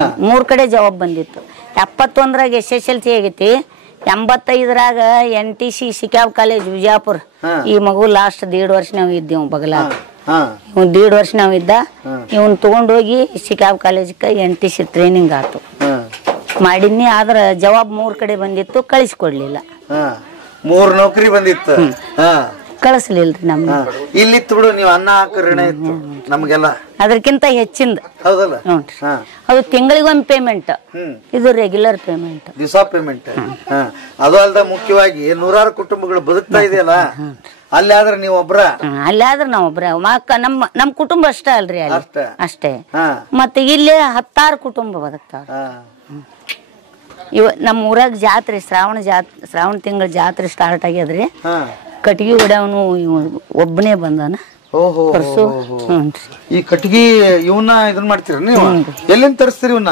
3 ಕಡೆ ಜಾಬ್ ಬಂದಿತ್ತು 71ರಾಗ SSLC ಆಗೈತಿ 85ರಾಗ NTC ಸಿಕ್ಯಾಬ್ ಕಾಲೇಜ್ ವಿಜಯಪುರ ಈ ಮಗು ಲಾಸ್ಟ್ 1.5 ವರ್ಷ ನಾವು ಇದ್ದೇವು ಬಗಲಾಗ ಇವ್ 1.5 ವರ್ಷ ನಾವ್ ಇದ್ದ ಇವನ್ ತಗೊಂಡೋಗಿ ಸಿಕ್ಯಾಬ್ ಕಾಲೇಜಕ್ಕೆ NTC ಟ್ರೈನಿಂಗ್ ಆತು ಮಾಡಿನಿ ಆದ್ರ ಜವಾಬ್ 3 ಕಡೆ ಬಂದಿತ್ತು ಕಳಿಸ್ಕೊಡ್ಲಿಲ್ಲ 3 ನೌಕರಿ ಬಂದಿತ್ತು ಕಳಿಸ್ಲಿಲ್ರಿ ನಮ್ಗೆ ಇಲ್ಲಿ ಬಿಡು ನೀವು ಅನ್ನ ಹಾಕರಣೆ ಇತ್ತು ನಮಗೆಲ್ಲ ಅದಕ್ಕಿಂತ ಹೆಚ್ಚಿಂದ ಹೌದಲ್ಲ ಅದು ತಿಂಗಳಿಗೊಂದು ಪೇಮೆಂಟ್ ಇದು ರೆಗ್ಯುಲರ್ ಪೇಮೆಂಟ್ ದಿವಸ ಪೇಮೆಂಟ್ ಅದು ಅಲ್ದ ಮುಖ್ಯವಾಗಿ 100 ಕುಟುಂಬಗಳು ಬದುಕ್ತಾ ಇದೆಯಲ್ಲ ಅಲ್ಲಿ ಆದ್ರೆ ನೀವು ಒಬ್ರ ಅಲ್ಲಿ ಆದ್ರೆ ನಾವ್ ಒಬ್ರ ನಮ್ ಕುಟುಂಬ ಅಷ್ಟೇ ಅಲ್ರಿ ಅಲ್ಲಿ ಅಷ್ಟೇ ಮತ್ತೆ ಇಲ್ಲಿ 16 ಕುಟುಂಬ ಬದುಕ್ತಾವ ನಮ್ಮ ಊರಾಗ ಜಾತ್ರೆ ಶ್ರಾವಣ ತಿಂಗಳ ಜಾತ್ರೆ ಸ್ಟಾರ್ಟ್ ಆಗ್ಯದ್ರಿ ಕಟ್ಟಿಗೆ ಹೊಡೆಯವನು ಒಬ್ಬನೇ ಬಂದಾನ ಈ ಕಟ್ಟಿಗೆ ಇವನ್ನ ಇದನ್ ಮಾಡ್ತೀರ ನೀವು ಎಲ್ಲಿಂದ ತರಿಸ್ತೀರಿ ಇವನ್ನ